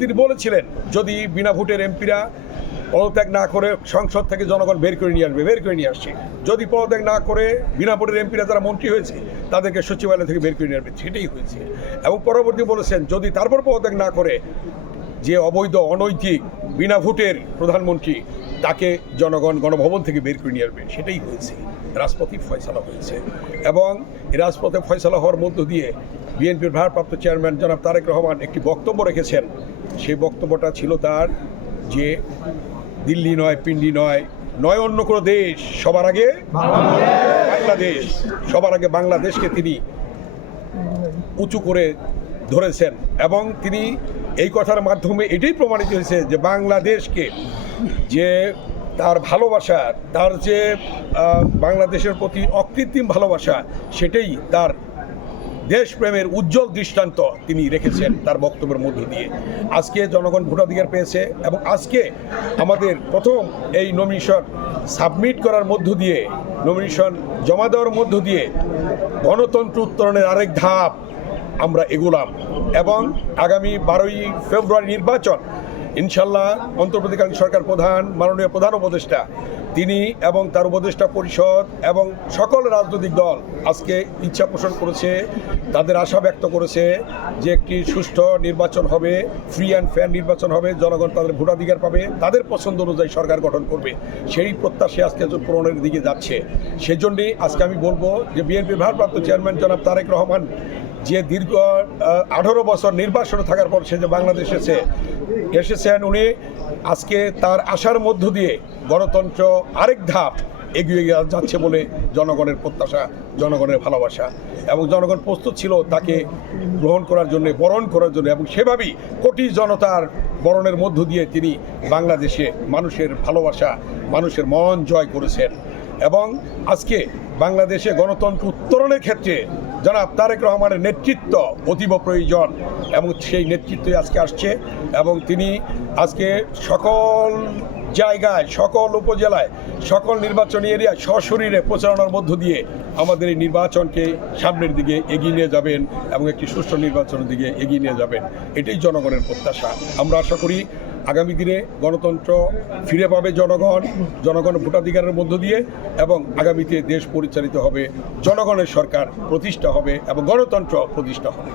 তিনি বলেছিলেন যদি বিনা ভোটের এমপিরা পদত্যাগ না করে সংসদ থেকে জনগণ বের করে নিয়ে আসছে। যদি পদত্যাগ না করে বিনা ভোটের এমপিরা যারা মন্ত্রী হয়েছে তাদেরকে সচিবালয় থেকে বের করে নিয়ে আসবে, সেটাই হয়েছে। এবং পরবর্তী বলেছেন যদি তারপর পদত্যাগ না করে যে অবৈধ অনৈতিক বিনা ভোটের প্রধানমন্ত্রী তাকে জনগণ গণভবন থেকে বের করে নিয়ে আসবে, সেটাই হয়েছে। রাজপথে ফয়সালা হয়েছে এবং এই রাজপথে ফয়সালা হওয়ার মধ্য দিয়ে বিএনপির ভারপ্রাপ্ত চেয়ারম্যান জনাব তারেক রহমান একটি বক্তব্য রেখেছেন। সেই বক্তব্যটা ছিল তার যে দিল্লি নয়, পিন্ডি নয় অন্য কোনো দেশ, সবার আগে বাংলাদেশ, সবার আগে বাংলাদেশকে তিনি উঁচু করে ধরেছেন। এবং তিনি এই কথার মাধ্যমে এটাই প্রমাণিত হয়েছে যে বাংলাদেশকে যে তার ভালোবাসা, তার যে বাংলাদেশের প্রতি অকৃত্রিম ভালোবাসা, সেটাই তার দেশপ্রেমের উজ্জ্বল দৃষ্টান্ত তিনি রেখেছেন তার বক্তব্যের মধ্য দিয়ে। আজকে জনগণ ভোটাধিকার পেয়েছে এবং আজকে আমাদের প্রথম এই নমিনেশন সাবমিট করার মধ্য দিয়ে, নমিনেশন জমা দেওয়ার মধ্য দিয়ে গণতন্ত্র উত্তরণের আরেক ধাপ আমরা এগোলাম। এবং আগামী 12ই ফেব্রুয়ারি নির্বাচন ইনশাল্লাহ অন্তর্বর্তীকালীন সরকার প্রধান, মাননীয় প্রধান উপদেষ্টা তিনি এবং তার উপদেষ্টা পরিষদ এবং সকল রাজনৈতিক দল আজকে ইচ্ছা পোষণ করেছে, তাদের আশা ব্যক্ত করেছে যে একটি সুষ্ঠু নির্বাচন হবে, ফ্রি অ্যান্ড ফেয়ার নির্বাচন হবে, জনগণ তাদের ভোটাধিকার পাবে, তাদের পছন্দ অনুযায়ী সরকার গঠন করবে। সেই প্রত্যাশা আজকে পূরণের দিকে যাচ্ছে। সেজন্যই আজকে আমি বলবো যে বিএনপির ভারপ্রাপ্ত চেয়ারম্যান জনাব তারেক রহমান যে দীর্ঘ 18 বছর নির্বাসনে থাকার পর সে যে বাংলাদেশে এসেছেন, উনি আজকে তার আশার মধ্য দিয়ে গণতন্ত্র আরেক ধাপ এগিয়ে যাচ্ছে বলে জনগণের প্রত্যাশা, জনগণের ভালোবাসা এবং জনগণ প্রস্তুত ছিল তাকে গ্রহণ করার জন্য, বরণ করার জন্য। এবং সেভাবেই কোটি জনতার বরণের মধ্য দিয়ে তিনি বাংলাদেশে মানুষের ভালোবাসা, মানুষের মন জয় করেছেন। এবং আজকে বাংলাদেশে গণতন্ত্র উত্তরণের ক্ষেত্রে জনাব তারেক রহমানের নেতৃত্ব অতীব প্রয়োজন এবং সেই নেতৃত্বই আজকে আসছে। এবং তিনি আজকে সকল জায়গায়, সকল উপজেলায়, সকল নির্বাচনী এরিয়ায় সশরীরে প্রচারণার মধ্য দিয়ে আমাদের এই নির্বাচনকে সামনের দিকে এগিয়ে নিয়ে যাবেন এবং একটি সুষ্ঠু নির্বাচনের দিকে এগিয়ে নিয়ে যাবেন। এটাই জনগণের প্রত্যাশা। আমরা আশা করি আগামী দিনে গণতন্ত্র ফিরে পাবে জনগণ ভোটাধিকারের মধ্য দিয়ে এবং আগামীতে দেশ পরিচালিত হবে, জনগণের সরকার প্রতিষ্ঠা হবে এবং গণতন্ত্র প্রতিষ্ঠা হবে।